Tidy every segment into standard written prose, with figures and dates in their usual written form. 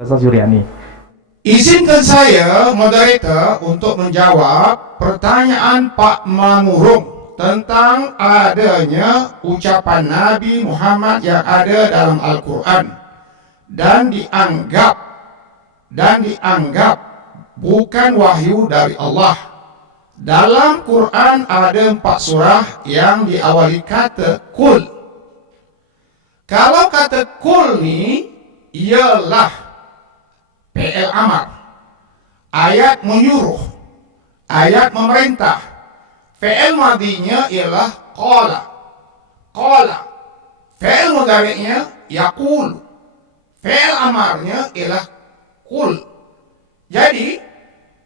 Suryani. Izinkan saya, moderator, untuk menjawab pertanyaan Pak Manurung tentang adanya ucapan Nabi Muhammad yang ada dalam Al-Quran dan dianggap bukan wahyu dari Allah. Dalam Quran ada 4 surah yang diawali kata kul. Kalau kata kul ni ialah PL amar, ayat menyuruh, ayat memerintah. Fi'il madinya ialah qala. Fi'il mudhari'nya yaqul. Fi'il amarnya ialah qul. Jadi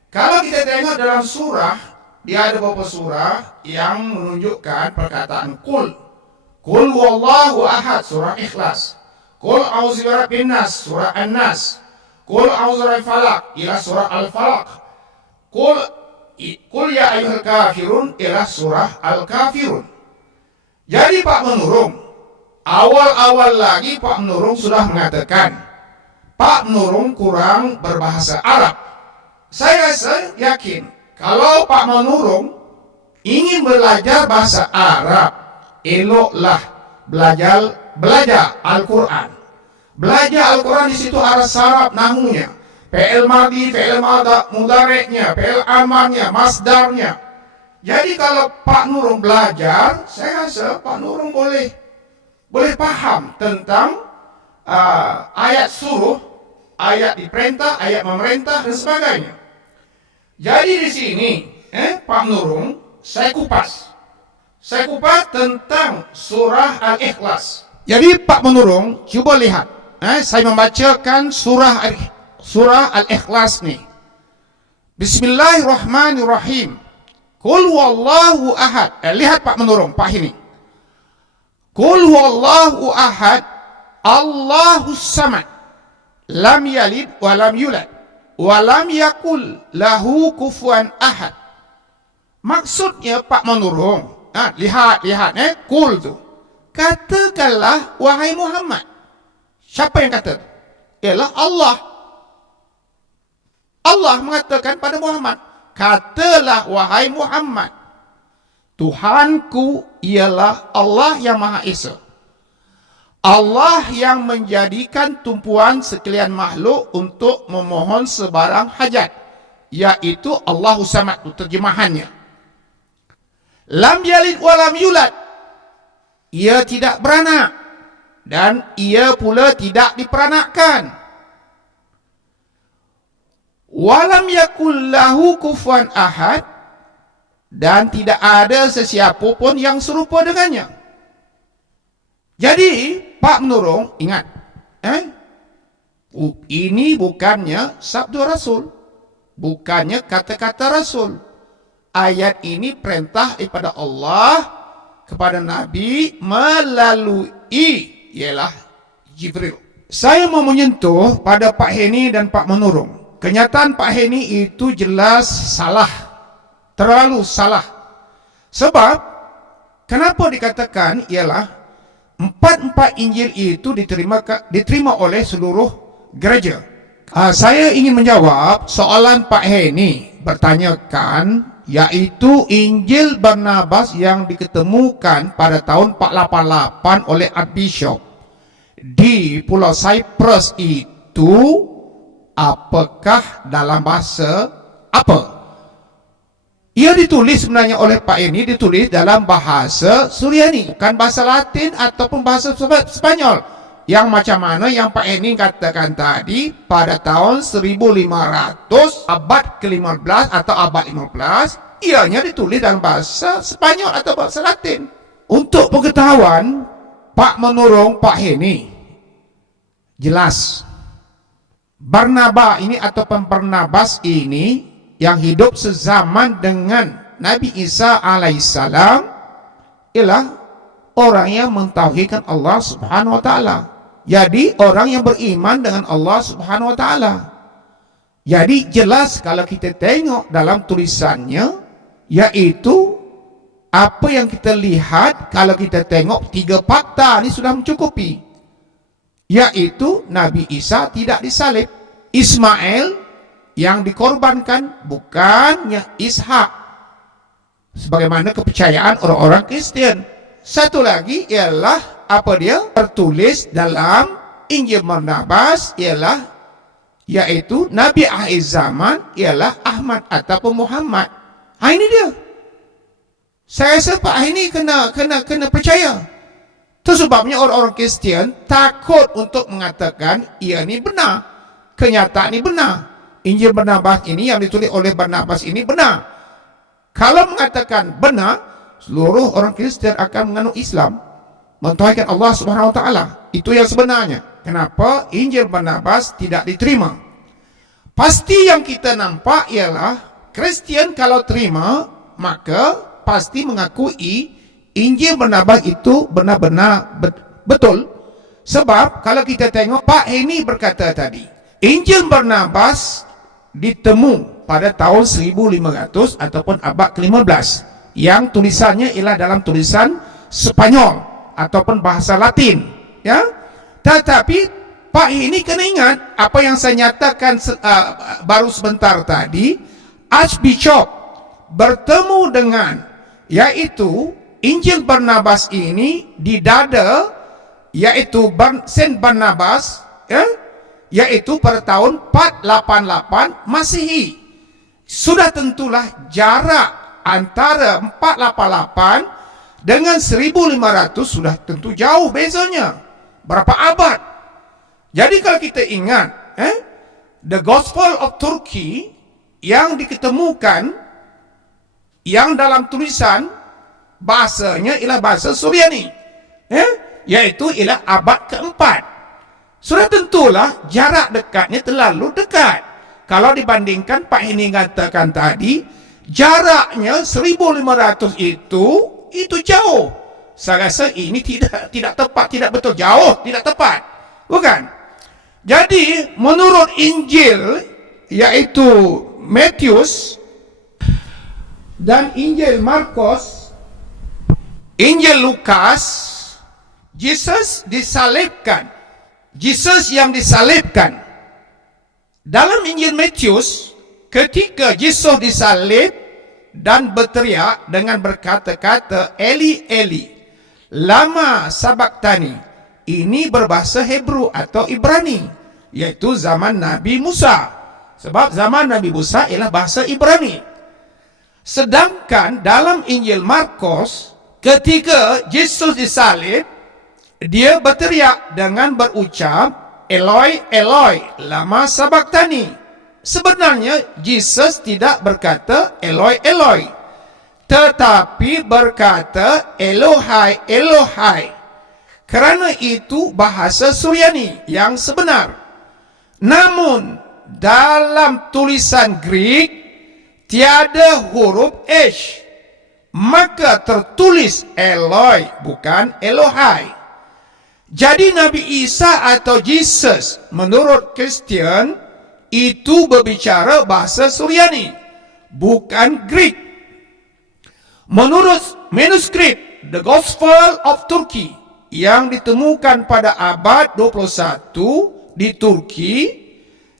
kalau kita tengok dalam surah, dia ada beberapa surah yang menunjukkan perkataan qul. Qul huwallahu ahad, surah Ikhlas. Qul a'udzu birabbin nas, surah An-Nas. Qul a'udzu birabbil falaq, ialah surah Al-Falaq. Qul ya ayyuhal kafirun, ialah surah Al-Kafirun. Jadi Pak Menurung, awal-awal lagi Pak Menurung sudah mengatakan Pak Menurung kurang berbahasa Arab. Saya rasa yakin kalau Pak Menurung ingin belajar bahasa Arab, eloklah belajar Al-Quran. Belajar Al-Quran di situ ada saraf nahunya, fi'il madhi, fi'il mudhari'nya, fi'il amarnya, masdarnya. Jadi kalau Pak Nurung belajar, saya rasa Pak Nurung boleh paham tentang ayat suruh, ayat diperintah, ayat memerintah dan sebagainya. Jadi di sini Pak Nurung saya kupas tentang surah Al-Ikhlas. Jadi Pak Menurung coba lihat, saya membacakan surah Al-Ikhlas ni. Bismillahirrahmanirrahim. Qul huwallahu ahad. Lihat Pak Menurung, Pak ini. Qul huwallahu ahad, Allahus samad, lam yalid wa lam yulad wa lam yakul lahu kufuwan ahad. Maksudnya Pak Menurung, lihat qul tu. Katakanlah wahai Muhammad. Siapa yang kata? Ialah Allah. Allah mengatakan pada Muhammad, katalah wahai Muhammad, Tuhanku ialah Allah yang Maha Esa. Allah yang menjadikan tumpuan sekalian makhluk untuk memohon sebarang hajat, yaitu Allahus Samad, terjemahannya. Lam yalid wa lam yulad, ia tidak beranak dan ia pula tidak diperanakkan. Walam yakul lahu kufuwan ahad, dan tidak ada sesiapa pun yang serupa dengannya. Jadi Pak Menurung ingat, ini bukannya sabda Rasul, bukannya kata-kata Rasul. Ayat ini perintah daripada Allah kepada Nabi melalui ialah Jibril. Saya mau menyentuh pada Pak Heni dan Pak Menurung. Kenyataan Pak Heni itu jelas salah, terlalu salah. Sebab kenapa dikatakan ialah 4 Injil itu diterima oleh seluruh gereja. Saya ingin menjawab soalan Pak Heni bertanyakan, yaitu Injil Barnabas yang diketemukan pada tahun 488 oleh Archbishop di Pulau Cyprus itu apakah dalam bahasa apa? Ia ditulis sebenarnya oleh Pak ini, ditulis dalam bahasa Suryani, bukan bahasa Latin ataupun bahasa Spanyol, yang macam mana yang Pak ini katakan tadi pada tahun 1500 abad ke-15 atau abad 15, ianya ditulis dalam bahasa Spanyol atau bahasa Latin. Untuk pengetahuan Pak Menurung, Pak Heni, jelas Barnabas ini atau Barnabas ini yang hidup sezaman dengan Nabi Isa alaihissalam ialah orang yang mentauhidkan Allah Subhanahu wa taala. Jadi orang yang beriman dengan Allah Subhanahu wa taala. Jadi jelas kalau kita tengok dalam tulisannya, yaitu apa yang kita lihat kalau kita tengok 3 fakta ini sudah mencukupi, yaitu Nabi Isa tidak disalib, Ismail yang dikorbankan bukannya Ishak, sebagaimana kepercayaan orang-orang Kristen. Satu lagi ialah apa dia? Tertulis dalam Injil Barnabas ialah, yaitu Nabi akhir zaman ialah Ahmad ataupun Muhammad. Ini dia. Saya rasa Pak ini kena percaya. Itu sebabnya orang-orang Kristian takut untuk mengatakan ia ni benar, kenyataan ini benar, Injil Barnabas ini yang ditulis oleh Barnabas ini benar. Kalau mengatakan benar, seluruh orang Kristian akan menganut Islam, mentauhidkan Allah Subhanahu Wa Taala. Itu yang sebenarnya. Kenapa Injil Barnabas tidak diterima? Pasti yang kita nampak ialah Kristian kalau terima, maka pasti mengakui Injil Barnabas itu benar-benar betul. Sebab kalau kita tengok, Pak Heni berkata tadi, Injil Barnabas ditemu pada tahun 1500 ataupun abad ke-15, yang tulisannya ialah dalam tulisan Spanyol ataupun bahasa Latin, ya. Tetapi Pak Heni kena ingat apa yang saya nyatakan baru sebentar tadi. Archbishop bertemu dengan, yaitu Injil Barnabas ini di dada, yaitu Saint Barnabas, ya, yaitu pada tahun 488 Masehi. Sudah tentulah jarak antara 488 dengan 1500 sudah tentu jauh bezanya. Berapa abad? Jadi kalau kita ingat, The Gospel of Turkey yang diketemukan, yang dalam tulisan bahasanya ialah bahasa Suryani, yaitu ialah abad keempat. Sudah tentulah jarak dekatnya terlalu dekat. Kalau dibandingkan Pak Heni katakan tadi, jaraknya 1500 itu jauh. Saya rasa ini tidak tepat, tidak betul, jauh, tidak tepat. Bukan? Jadi menurut Injil, yaitu Matius dan Injil Markus, Injil Lukas, Yesus disalibkan. Yesus yang disalibkan. Dalam Injil Matius, ketika Yesus disalib dan berteriak dengan berkata-kata, Eli, Eli, lama sabachthani. Ini berbahasa Hebrew atau Ibrani, yaitu zaman Nabi Musa. Sebab zaman Nabi Musa ialah bahasa Ibrani. Sedangkan dalam Injil Markus, ketika Yesus disalib, dia berteriak dengan berucap, Eloi, Eloi, lama sabachthani. Sebenarnya Yesus tidak berkata Eloi, Eloi, tetapi berkata Elohai, Elohai. Kerana itu bahasa Suryani yang sebenar. Namun dalam tulisan Greek tiada huruf H, maka tertulis Eloi, bukan Elohai. Jadi Nabi Isa atau Jesus menurut Kristen itu berbicara bahasa Suryani, bukan Greek. Menurut manuskrip The Gospel of Turkey yang ditemukan pada abad 21 di Turki,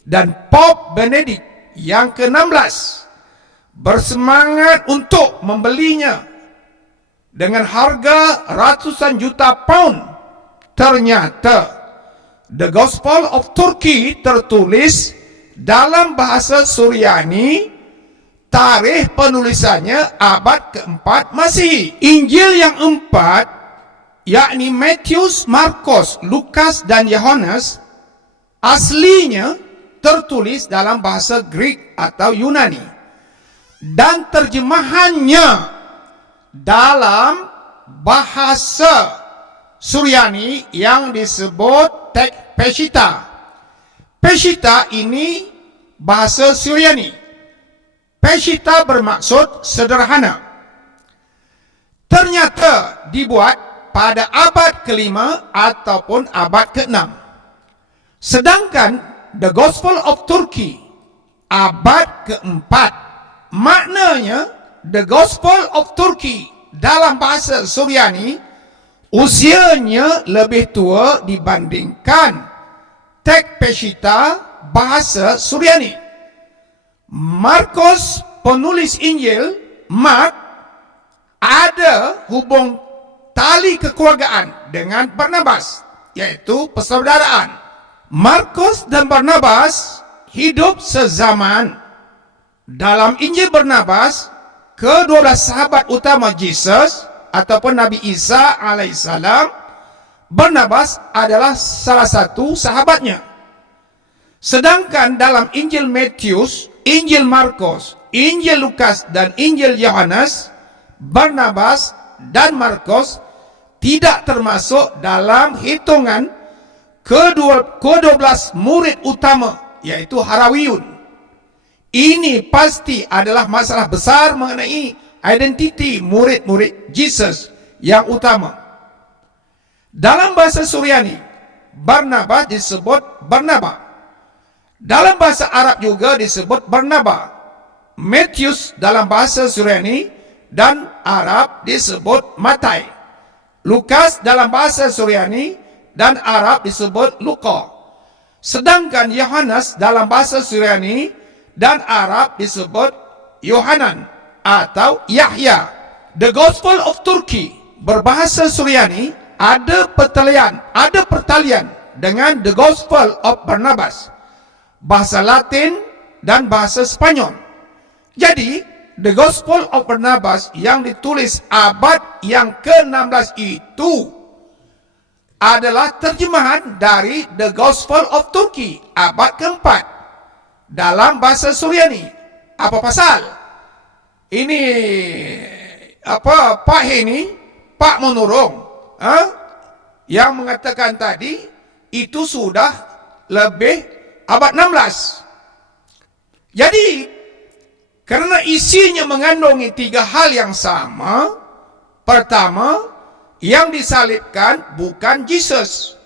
dan Pope Benedict yang ke-16 bersemangat untuk membelinya dengan harga ratusan juta pound, ternyata The Gospel of Turkey tertulis dalam bahasa Suryani, tarikh penulisannya abad ke-4 Masehi. Injil yang empat, yakni Matius, Markus, Lukas dan Yohanes, aslinya tertulis dalam bahasa Greek atau Yunani, dan terjemahannya dalam bahasa Suryani yang disebut teks Peshitta. Peshitta ini bahasa Suryani. Peshitta bermaksud sederhana. Ternyata dibuat pada abad ke-5 ataupun abad ke-6. Sedangkan The Gospel of Turkey abad ke-4, maknanya The Gospel of Turkey dalam bahasa Suryani usianya lebih tua dibandingkan teks Peshitta bahasa Suryani. Markus, penulis Injil, Mark, ada hubung tali kekeluargaan dengan Barnabas, yaitu persaudaraan. Markus dan Barnabas hidup sezaman. Dalam Injil Barnabas, ke-12 sahabat utama Yesus ataupun Nabi Isa alaihissalam, Barnabas adalah salah satu sahabatnya. Sedangkan dalam Injil Matius, Injil Markus, Injil Lukas dan Injil Yohanes, Barnabas dan Markus tidak termasuk dalam hitungan ke-12 murid utama, yaitu Harawiyun. Ini pasti adalah masalah besar mengenai identiti murid-murid Yesus yang utama. Dalam bahasa Suryani, Barnabas disebut Barnaba. Dalam bahasa Arab juga disebut Barnaba. Matius dalam bahasa Suryani dan Arab disebut Matai. Lukas dalam bahasa Suryani dan Arab disebut Luka. Sedangkan Yohanes dalam bahasa Suryani dan Arab disebut Yohanan atau Yahya. The Gospel of Turkey berbahasa Suryani ada pertalian dengan The Gospel of Barnabas, bahasa Latin dan bahasa Spanyol. Jadi The Gospel of Barnabas yang ditulis abad yang ke-16 itu adalah terjemahan dari The Gospel of Turkey abad ke-4 dalam bahasa Suryani. Apa pasal? Ini Pak Heni, Pak Menurung, yang mengatakan tadi itu sudah lebih abad 16. Jadi karena isinya mengandungi 3 hal yang sama. Pertama, yang disalibkan bukan Yesus.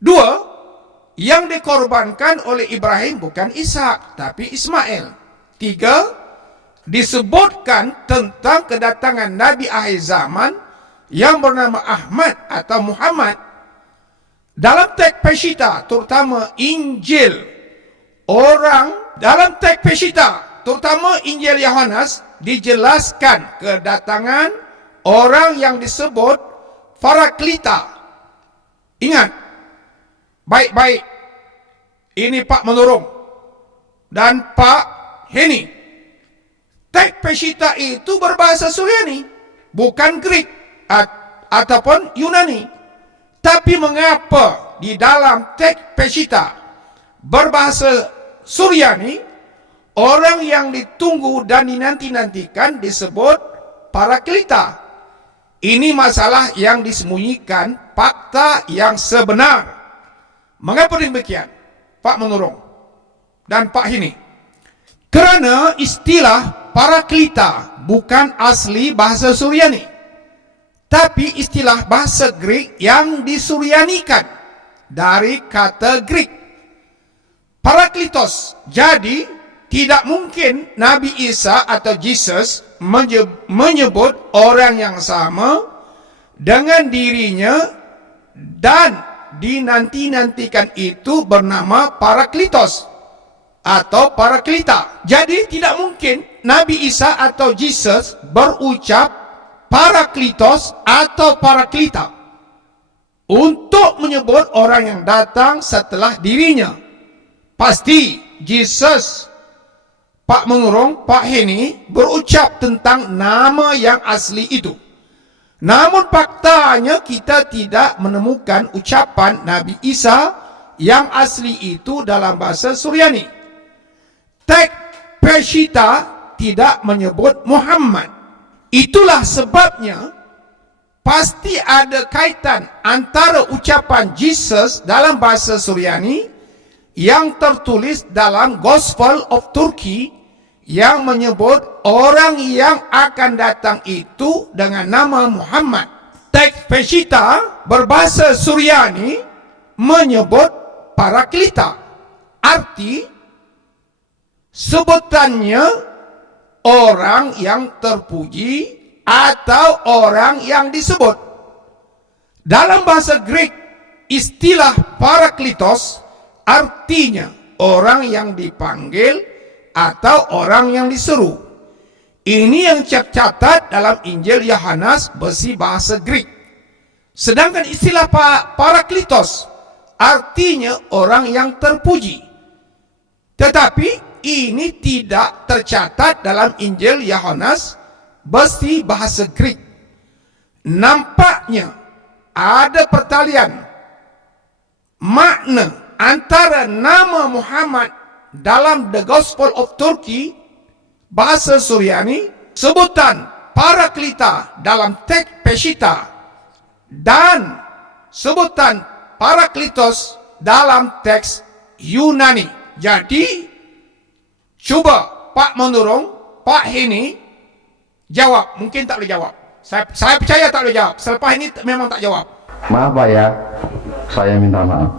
2, yang dikorbankan oleh Ibrahim bukan Ishak, tapi Ismail. 3, disebutkan tentang kedatangan Nabi akhir zaman yang bernama Ahmad atau Muhammad. Dalam teks Peshitta, terutama Injil terutama Injil Yohanes, dijelaskan kedatangan orang yang disebut Paraklita. Ingat, baik-baik. Ini Pak Menurung dan Pak Heni. Teks Peshitta itu berbahasa Suryani, bukan Greek ataupun Yunani. Tapi mengapa di dalam teks Peshitta berbahasa Suryani, orang yang ditunggu dan dinanti-nantikan disebut Paraklita? Ini masalah yang disembunyikan, fakta yang sebenar. Mengapa demikian, Pak Menurung dan Pak Hini? Kerana istilah Paraklita bukan asli bahasa Suryani, tapi istilah bahasa Greek yang disuryanikan dari kata Greek, Parakletos. Jadi tidak mungkin Nabi Isa atau Yesus menyebut orang yang sama dengan dirinya dan dinanti-nantikan itu bernama Parakletos atau Paraklita. Jadi tidak mungkin Nabi Isa atau Yesus berucap Parakletos atau Paraklita untuk menyebut orang yang datang setelah dirinya. Pasti Yesus, Pak Menurung, Pak Heni berucap tentang nama yang asli itu. Namun faktanya kita tidak menemukan ucapan Nabi Isa yang asli itu dalam bahasa Suryani. Teks Peshitta tidak menyebut Muhammad. Itulah sebabnya pasti ada kaitan antara ucapan Yesus dalam bahasa Suryani yang tertulis dalam Gospel of Turkey yang menyebut orang yang akan datang itu dengan nama Muhammad. Teks Peshitta berbahasa Suryani menyebut Paraklita. Arti sebutannya orang yang terpuji atau orang yang disebut. Dalam bahasa Greek, istilah Parakletos artinya orang yang dipanggil atau orang yang disuruh. Ini yang tercatat dalam Injil Yohanes versi bahasa Greek. Sedangkan istilah parakletos artinya orang yang terpuji. Tetapi ini tidak tercatat dalam Injil Yohanes versi bahasa Greek. Nampaknya ada pertalian makna antara nama Muhammad dalam The Gospel of Turkey bahasa Suryani, sebutan Paraklita dalam teks Peshitta, dan sebutan Parakletos dalam teks Yunani. Jadi coba Pak Menurung, Pak Heni jawab. Mungkin tak boleh jawab. Saya percaya tak boleh jawab. Selepas ini memang tak jawab. Maaf Pak ya, saya minta maaf.